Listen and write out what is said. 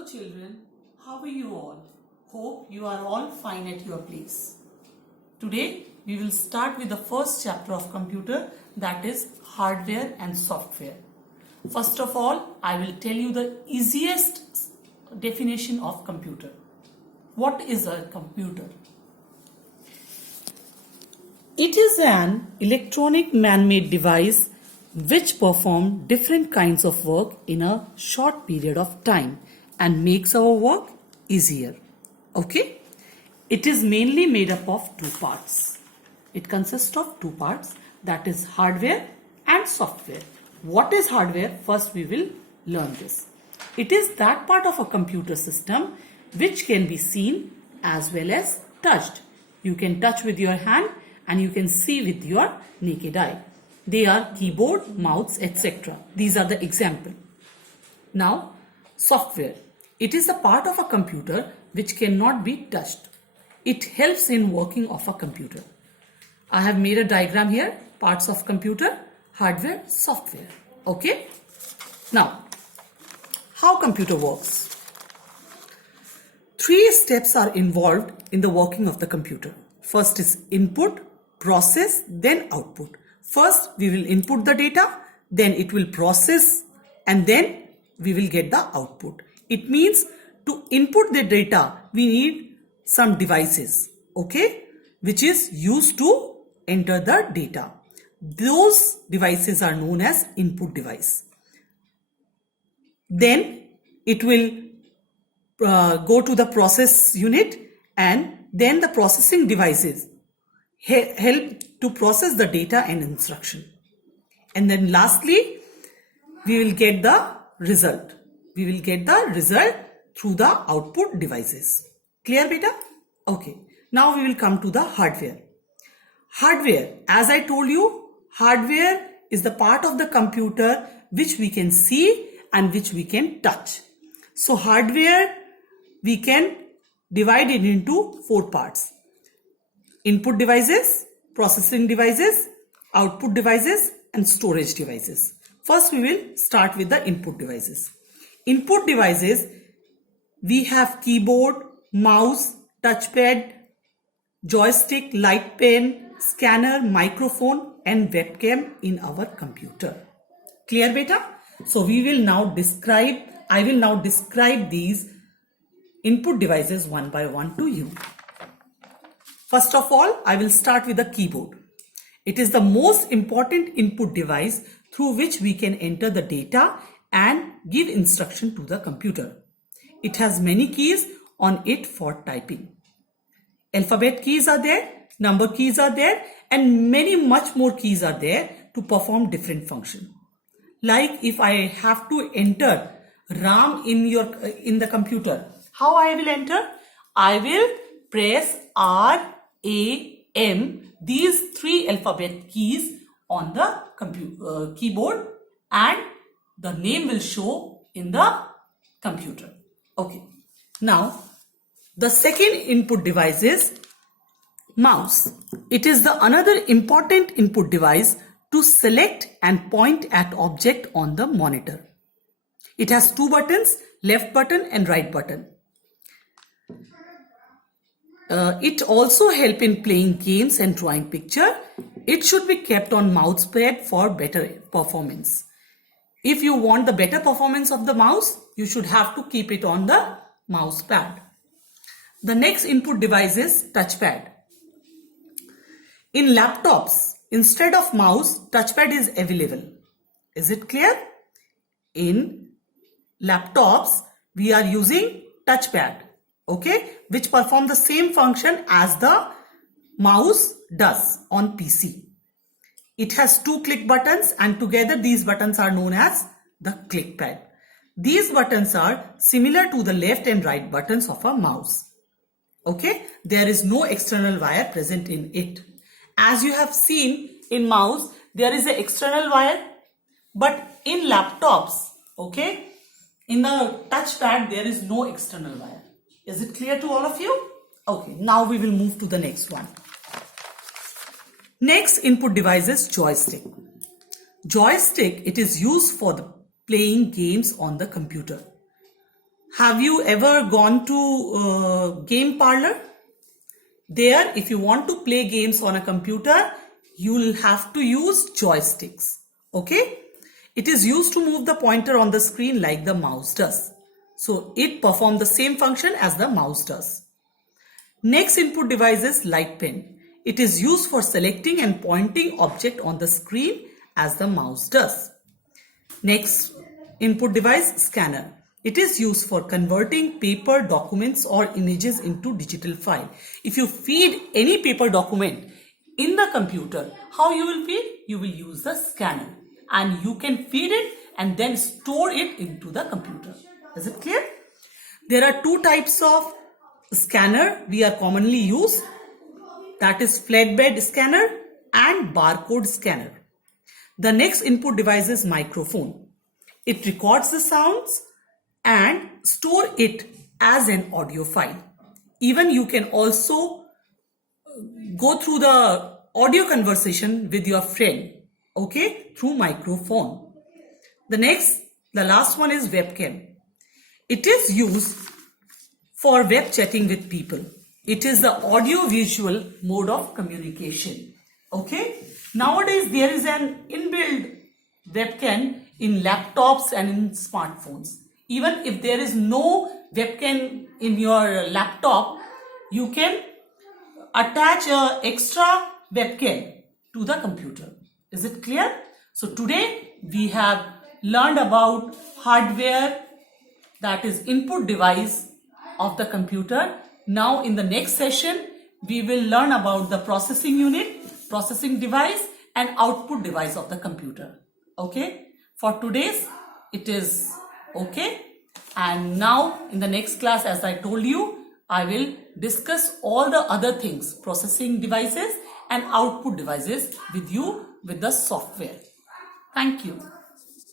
Hello children, how are you all? Hope you are all fine at your place. Today we will start with the first chapter of computer, that is hardware and software. First of all, I will tell you the easiest definition of computer. What is a computer? It is an electronic man-made device which performs different kinds of work in a short period of time and makes our work easier. Okay? It is mainly made up of two parts. It consists of two parts, that is hardware and software. What is hardware? First we will learn this. It is that part of a computer system which can be seen as well as touched. You can touch with your hand and you can see with your naked eye. They are keyboard, mouse, etc. These are the example. Now, software. It is a part of a computer which cannot be touched. It helps in working of a computer. I have made a diagram here. Parts of computer, hardware, software. Okay? Now, how computer works? 3 steps are involved in the working of the computer. First is input, process, then output. First, we will input the data, then it will process, and then we will get the output. It means to input the data, we need some devices, okay, which is used to enter the data. Those devices are known as input device. Then it will go to the process unit, and then the processing devices help to process the data and instruction. And then lastly, we will get the result. We will get the result through the output devices. Clear, beta? Okay. Now we will come to the hardware. Hardware, as I told you, hardware is the part of the computer which we can see and which we can touch. So hardware, we can divide it into 4 parts. Input devices, processing devices, output devices, and storage devices. First, we will start with the input devices. Input devices, we have keyboard, mouse, touchpad, joystick, light pen, scanner, microphone, and webcam in our computer. Clear, beta? So I will now describe these input devices one by one to you. First of all, I will start with the keyboard. It is the most important input device through which we can enter the data and give instruction to the computer. It has many keys on it for typing. Alphabet keys are there, number keys are there, and much more keys are there to perform different functions. Like if I have to enter RAM in the computer, how I will enter? I will press R, A, M, these 3 alphabet keys on the keyboard, and the name will show in the computer. Okay. Now, the second input device is mouse. It is the another important input device to select and point at object on the monitor. It has 2 buttons, left button and right button. It also helps in playing games and drawing picture. It should be kept on mouse pad for better performance. If you want the better performance of the mouse, you should have to keep it on the mouse pad. The next input device is touchpad. In laptops, instead of mouse, touchpad is available. Is it clear? In laptops, we are using touchpad. Okay, which perform the same function as the mouse does on PC. It has 2 click buttons, and together these buttons are known as the click pad. These buttons are similar to the left and right buttons of a mouse. Okay, there is no external wire present in it. As you have seen in mouse, there is an external wire, but in laptops, okay, in the touchpad, there is no external wire. Is it clear to all of you? Okay, now we will move to the next one. Next input device is joystick. Joystick, it is used for the playing games on the computer. Have you ever gone to game parlor? There, if you want to play games on a computer, you'll have to use joysticks. Okay? It is used to move the pointer on the screen like the mouse does. So it performs the same function as the mouse does. Next input device is light pen. It is used for selecting and pointing object on the screen as the mouse does. Next input device, scanner. It is used for converting paper documents or images into digital file. If you feed any paper document in the computer, how you will feed? You will use the scanner, and you can feed it and then store it into the computer. Is it clear? There are two types of scanner we are commonly use. That is flatbed scanner and barcode scanner. The next input device is microphone. It records the sounds and store it as an audio file. Even you can also go through the audio conversation with your friend, okay, through microphone. The last one is webcam. It is used for web chatting with people. It is the audio-visual mode of communication. Okay. Nowadays, there is an inbuilt webcam in laptops and in smartphones. Even if there is no webcam in your laptop, you can attach an extra webcam to the computer. Is it clear? So today we have learned about hardware, that is input device of the computer. Now in the next session, we will learn about the processing unit, processing device and output device of the computer. Okay. For today's, it is okay. And now in the next class, as I told you, I will discuss all the other things, processing devices and output devices with you with the software. Thank you.